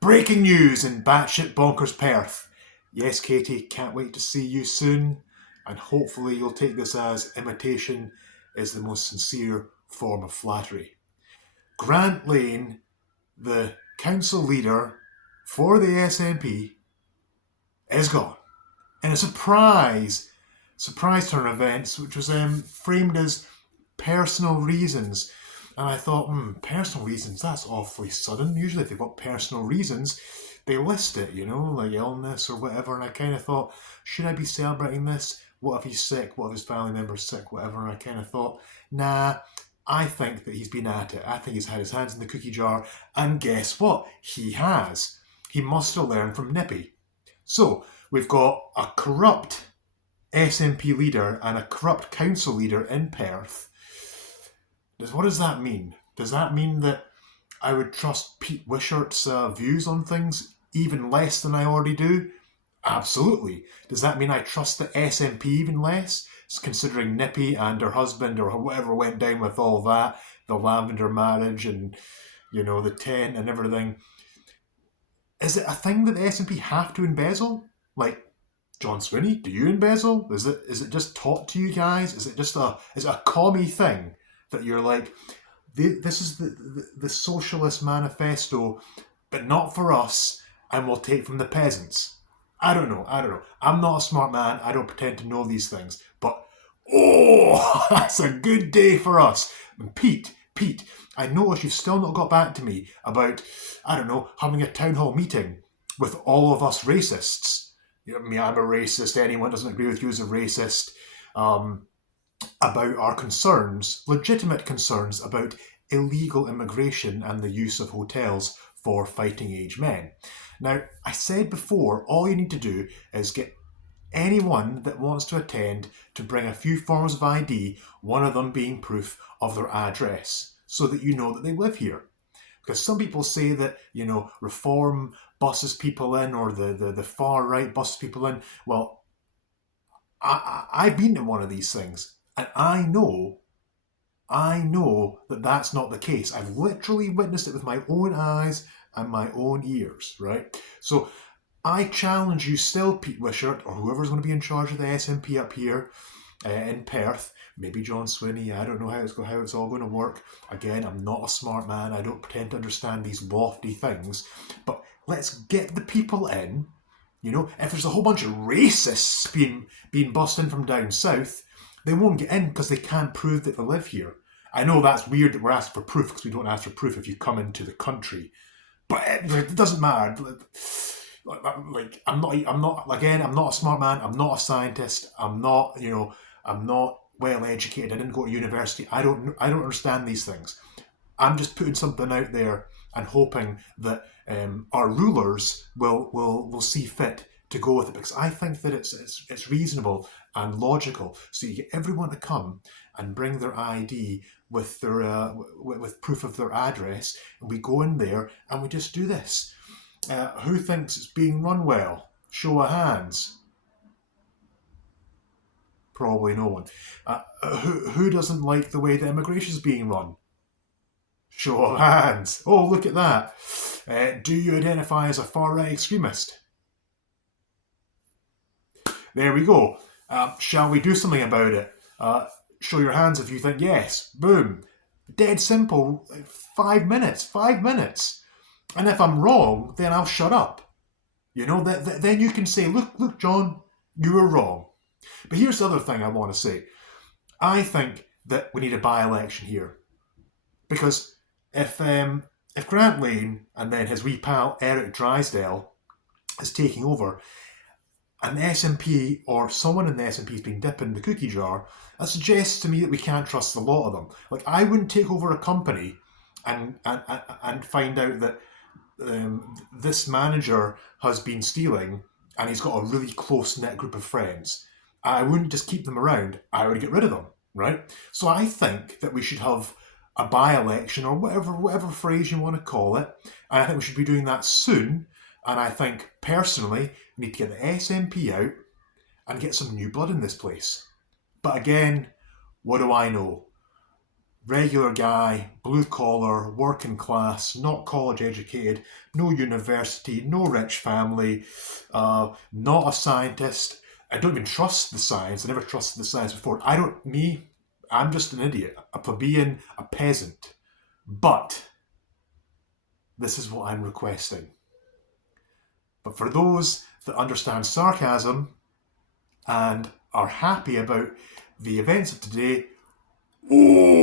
Breaking news in batshit bonkers Perth. Yes, Katie, can't wait to see you soon, and hopefully you'll take this as imitation is the most sincere form of flattery. Grant Lane, the council leader for the SNP, is gone. In a surprise turn of events, which was framed as personal reasons. And I thought, personal reasons, that's awfully sudden. Usually, if they've got personal reasons, they list it, like illness or whatever. And I kind of thought, should I be celebrating this? What if he's sick? What if his family member's sick? Whatever. And I kind of thought, nah, I think that he's been at it. I think he's had his hands in the cookie jar. And guess what? He has. He must have learned from Nippy. So, we've got a corrupt SNP leader and a corrupt council leader in Perth. What does that mean? Does that mean that I would trust Pete Wishart's views on things even less than I already do? Absolutely. Does that mean I trust the SNP even less? Considering Nippy and her husband or whatever went down with all that, the lavender marriage and, the tent and everything. Is it a thing that the SNP have to embezzle? Like, John Swinney, do you embezzle? Is it just taught to you guys? Is it a commie thing that you're like, this is the socialist manifesto, but not for us, and we'll take from the peasants? I don't know. I'm not a smart man. I don't pretend to know these things. But, that's a good day for us. And Pete, I notice you've still not got back to me about, having a town hall meeting with all of us racists. I'm a racist. Anyone doesn't agree with you is a racist. About our concerns, legitimate concerns about illegal immigration and the use of hotels for fighting age men. Now, I said before, all you need to do is get anyone that wants to attend to bring a few forms of ID, one of them being proof of their address, so that you know that they live here. Because some people say that, reform buses people in or the far right buses people in. Well, I've been to one of these things, and I know that that's not the case. I've literally witnessed it with my own eyes and my own ears, right? So I challenge you still, Pete Wishart, or whoever's going to be in charge of the SNP up here in Perth, maybe John Swinney, I don't know how it's all going to work. Again, I'm not a smart man. I don't pretend to understand these lofty things. But let's get the people in. If there's a whole bunch of racists being bussed in from down south, they won't get in because they can't prove that they live here. I know that's weird that we're asking for proof because we don't ask for proof if you come into the country. But it doesn't matter. Like, I'm not a smart man. I'm not a scientist. I'm not well educated. I didn't go to university. I don't understand these things. I'm just putting something out there and hoping that our rulers will see fit to go with it, because I think that it's reasonable and logical. So you get everyone to come and bring their ID with their with proof of their address, and we go in there and we just do this. Who thinks it's being run well? Show of hands. Probably no one. Who doesn't like the way the immigration is being run? Show of hands. Oh, look at that. Do you identify as a far-right extremist? There we go. Shall we do something about it? Show your hands if you think yes. Boom. Dead simple. 5 minutes. 5 minutes. And if I'm wrong, then I'll shut up. Then you can say, look, John, you were wrong. But here's the other thing I want to say. I think that we need a by-election here. Because if Grant Lane and then his wee pal Eric Drysdale is taking over, and the SNP or someone in the SNP has been dipping the cookie jar, that suggests to me that we can't trust a lot of them. Like, I wouldn't take over a company and find out that this manager has been stealing and he's got a really close-knit group of friends. I wouldn't just keep them around. I would get rid of them, right? So I think that we should have a by-election or whatever phrase you want to call it. And I think we should be doing that soon. And I think, personally, we need to get the SNP out and get some new blood in this place. But again, what do I know? regular guy, blue collar, working class, not college educated, no university, no rich family, not a scientist. I don't even trust the science. I never trusted the science before. I'm just an idiot, a plebeian, a peasant. But this is what I'm requesting. But for those that understand sarcasm and are happy about the events of today, oh!